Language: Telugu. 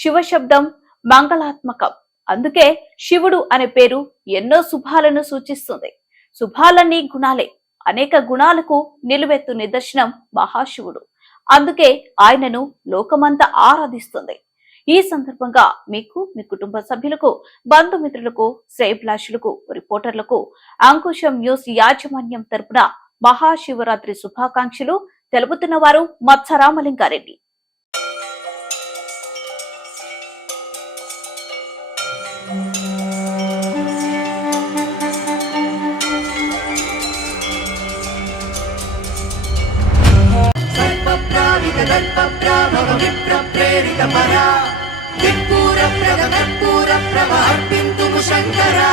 శివశబ్దం మంగళాత్మకం. అందుకే శివుడు అనే పేరు ఎన్నో శుభాలను సూచిస్తుంది. శుభాలన్నీ గుణాలే. అనేక గుణాలకు నిలువెత్తు నిదర్శనం మహాశివుడు. అందుకే ఆయనను లోకమంతా ఆరాధిస్తుంది. ఈ సందర్భంగా మీకు, మీ కుటుంబ సభ్యులకు, బంధుమిత్రులకు, శ్రేయభిలాషులకు, రిపోర్టర్లకు అంకుశం న్యూస్ యాజమాన్యం తరపున మహాశివరాత్రి శుభాకాంక్షలు తెలుపుతున్న వారు మత్స రామలింగారెడ్డి. శంకరా